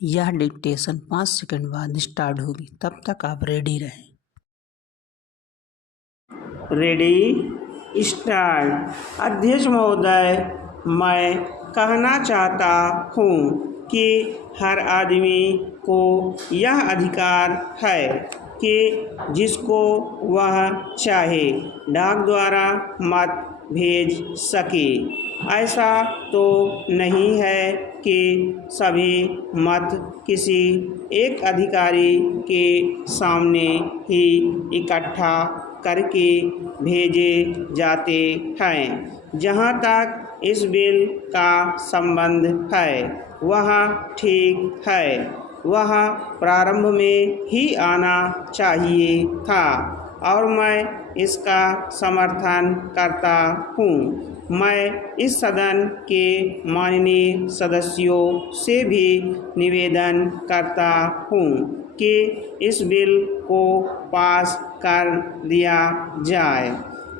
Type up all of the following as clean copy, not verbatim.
यह dictation 5 second बाद start होगी, तब तक आप रेडी रहें। Ready start. अध्यक्ष महोदय, मैं कहना चाहता हूँ कि हर आदमी को यह अधिकार है कि जिसको वह चाहे डाक द्वारा मत भेज सके। ऐसा तो नहीं है कि सभी मत किसी एक अधिकारी के सामने ही इकट्ठा करके भेजे जाते हैं। जहाँ तक इस बिल का संबंध है वह ठीक है, वह प्रारंभ में ही आना चाहिए था और मैं इसका समर्थन करता हूँ। मैं इस सदन के माननीय सदस्यों से भी निवेदन करता हूँ कि इस बिल को पास कर दिया जाए।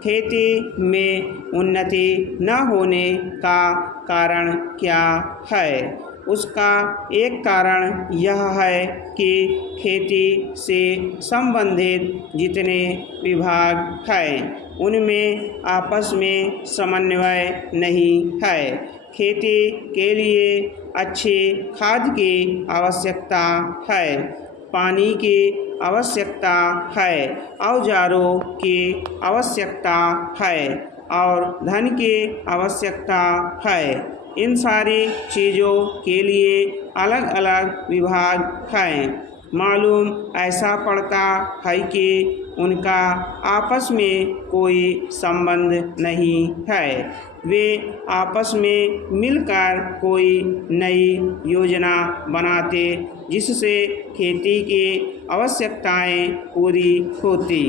खेती में उन्नति न होने का कारण क्या है? उसका एक कारण यह है कि खेती से संबंधित जितने विभाग हैं उनमें आपस में समन्वय नहीं है। खेती के लिए अच्छी खाद की आवश्यकता है, पानी की आवश्यकता है, औजारों की आवश्यकता है और धन की आवश्यकता है। इन सारी चीज़ों के लिए अलग अलग विभाग हैं। मालूम ऐसा पड़ता है कि उनका आपस में कोई संबंध नहीं है। वे आपस में मिलकर कोई नई योजना बनाते जिससे खेती की आवश्यकताएं पूरी होती।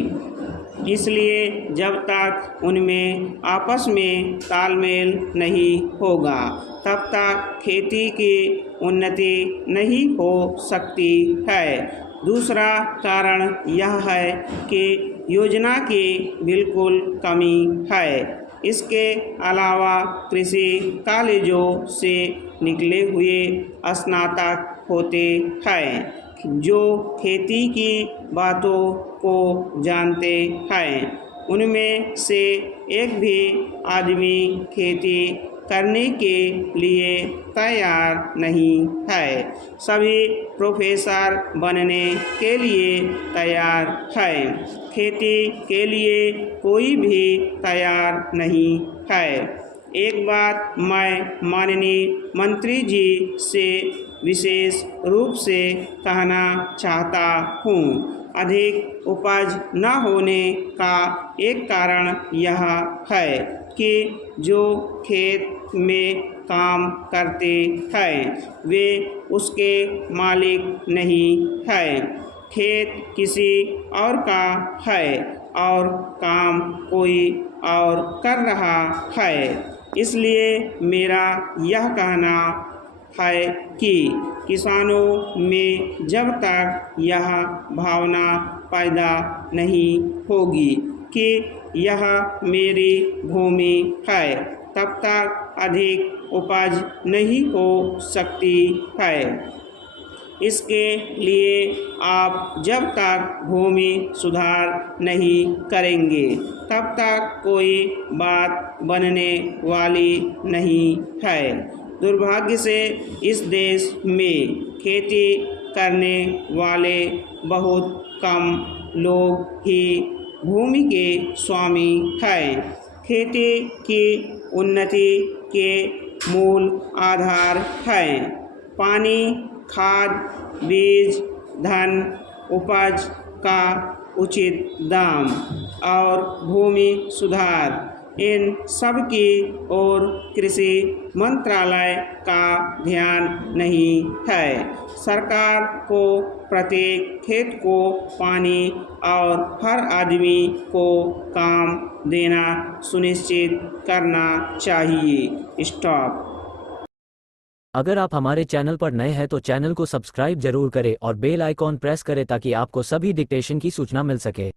इसलिए जब तक उनमें आपस में तालमेल नहीं होगा तब तक खेती की उन्नति नहीं हो सकती है। दूसरा कारण यह है कि योजना की बिल्कुल कमी है। इसके अलावा कृषि कॉलेजों से निकले हुए स्नातक होते हैं जो खेती की बातों को जानते हैं। उनमें से एक भी आदमी खेती करने के लिए तैयार नहीं है। सभी प्रोफेसर बनने के लिए तैयार हैं। खेती के लिए कोई भी तैयार नहीं है। एक बात मैं माननीय मंत्री जी से विशेष रूप से कहना चाहता हूँ। अधिक उपज न होने का एक कारण यह है कि जो खेत में काम करते हैं वे उसके मालिक नहीं हैं। खेत किसी और का है और काम कोई और कर रहा है। इसलिए मेरा यह कहना है कि किसानों में जब तक यह भावना पैदा नहीं होगी कि यह मेरी भूमि है तब तक अधिक उपज नहीं हो सकती है। इसके लिए आप जब तक भूमि सुधार नहीं करेंगे तब तक कोई बात बनने वाली नहीं है। दुर्भाग्य से इस देश में खेती करने वाले बहुत कम लोग ही भूमि के स्वामी हैं। खेती की उन्नति के मूल आधार हैं पानी, खाद, बीज, धन, उपज का उचित दाम और भूमि सुधार। इन सब की ओर कृषि मंत्रालय का ध्यान नहीं है। सरकार को प्रत्येक खेत को पानी और हर आदमी को काम देना सुनिश्चित करना चाहिए। स्टॉप। अगर आप हमारे चैनल पर नए हैं तो चैनल को सब्सक्राइब जरूर करें और बेल आइकॉन प्रेस करें ताकि आपको सभी डिक्टेशन की सूचना मिल सके।